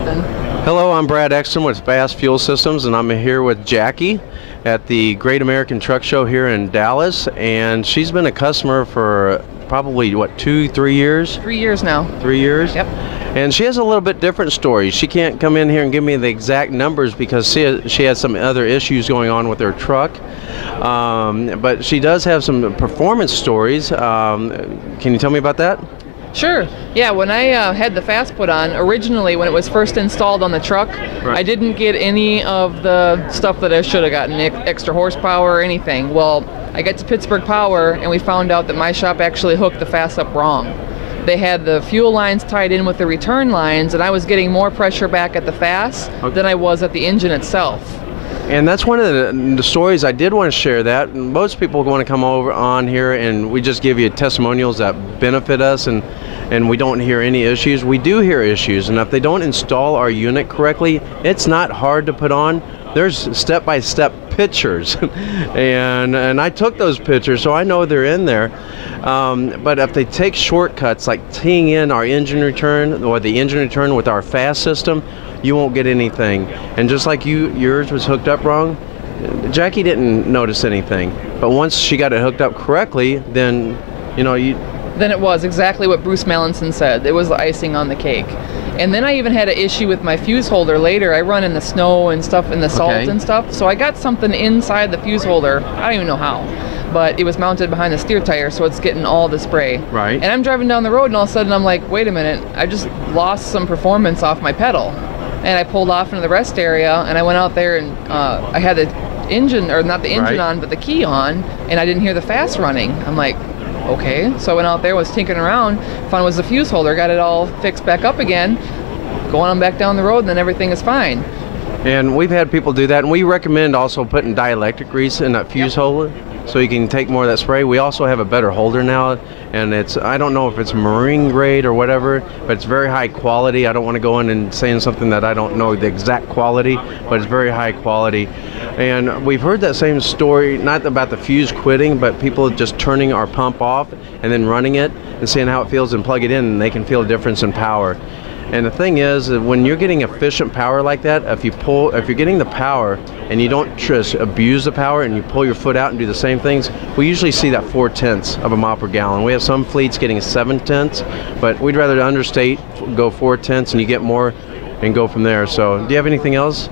Hello, I'm Brad Exton with FASS Fuel Systems, and I'm here with Jackie at the Great American Truck Show here in Dallas, and she's been a customer for probably, what, 2-3 years? 3 years now. 3 years? Yep. And she has a little bit different story. She can't come in here and give me the exact numbers because she has some other issues going on with her truck. But she does have some performance stories. Can you tell me about that? Sure. Yeah, when I had the FASS put on, originally when it was first installed on the truck, Right. I didn't get any of the stuff that I should have gotten, extra horsepower or anything. Well, I got to Pittsburgh Power and we found out that my shop actually hooked the FASS up wrong. They had the fuel lines tied in with the return lines, and I was getting more pressure back at the FASS than I was at the engine itself. And that's one of the stories I did want to share. That most people want to come over on here and we just give you testimonials that benefit us, and we don't hear any issues. We do hear issues, and if they don't install our unit correctly, it's not hard to put on. There's step-by-step pictures and I took those pictures, so I know they're in there. But if they take shortcuts like teeing in our engine return or the engine return with our FASS system, you won't get anything. And just like yours was hooked up wrong, Jackie didn't notice anything. But once she got it hooked up correctly, then Then it was exactly what Bruce Mallinson said. It was the icing on the cake. And then I even had an issue with my fuse holder later. I run in the snow and stuff, in the salt and stuff, so I got something inside the fuse holder. I don't even know how, but it was mounted behind the steer tire, so it's getting all the spray. Right. And I'm driving down the road, and all of a sudden I'm like, wait a minute, I just lost some performance off my pedal. And I pulled off into the rest area, and I went out there, and I had the engine, or not the engine on, but the key on, and I didn't hear the FASS running. I'm like, okay. So I went out there, was tinkering around, found it was the fuse holder, got it all fixed back up again, going on back down the road, and then everything is fine. And we've had people do that, and we recommend also putting dielectric grease in that fuse holder so you can take more of that spray. We also have a better holder now, and I don't know if it's marine grade or whatever, but it's very high quality. I don't want to go in and saying something that I don't know the exact quality, but it's very high quality. And we've heard that same story, not about the fuse quitting, but people just turning our pump off and then running it and seeing how it feels and plug it in, and they can feel a difference in power. And the thing is, when you're getting efficient power like that, if you're getting the power and you don't just abuse the power and you pull your foot out and do the same things, we usually see that 4/10 of a mile per gallon. We have some fleets getting 7/10, but we'd rather understate, go 4/10, and you get more and go from there. So do you have anything else?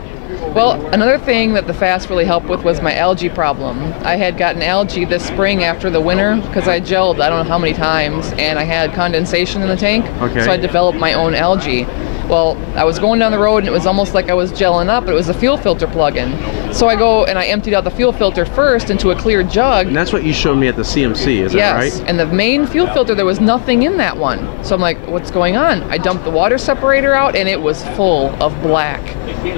Well, another thing that the FASS really helped with was my algae problem. I had gotten algae this spring after the winter because I gelled I don't know how many times, and I had condensation in the tank, so I developed my own algae. Well, I was going down the road and it was almost like I was gelling up, but it was a fuel filter plug-in. So I go and I emptied out the fuel filter first into a clear jug. And that's what you showed me at the CMC, is that right? Yes, and the main fuel filter, there was nothing in that one. So I'm like, what's going on? I dumped the water separator out and it was full of black.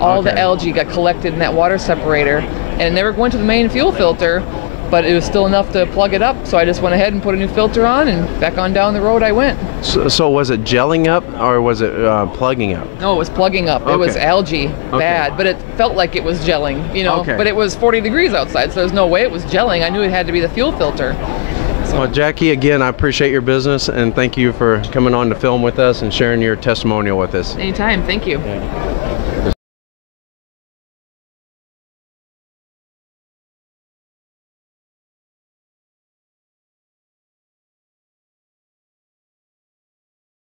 All the algae got collected in that water separator, and it never went to the main fuel filter, but it was still enough to plug it up. So I just went ahead and put a new filter on, and back on down the road I went. So was it gelling up or was it plugging up? No, it was plugging up. It was algae, bad, but it felt like it was gelling, but it was 40 degrees outside, so there's no way it was gelling. I knew it had to be the fuel filter. Well, Jackie, again, I appreciate your business, and thank you for coming on to film with us and sharing your testimonial with us. Anytime, thank you. Yeah.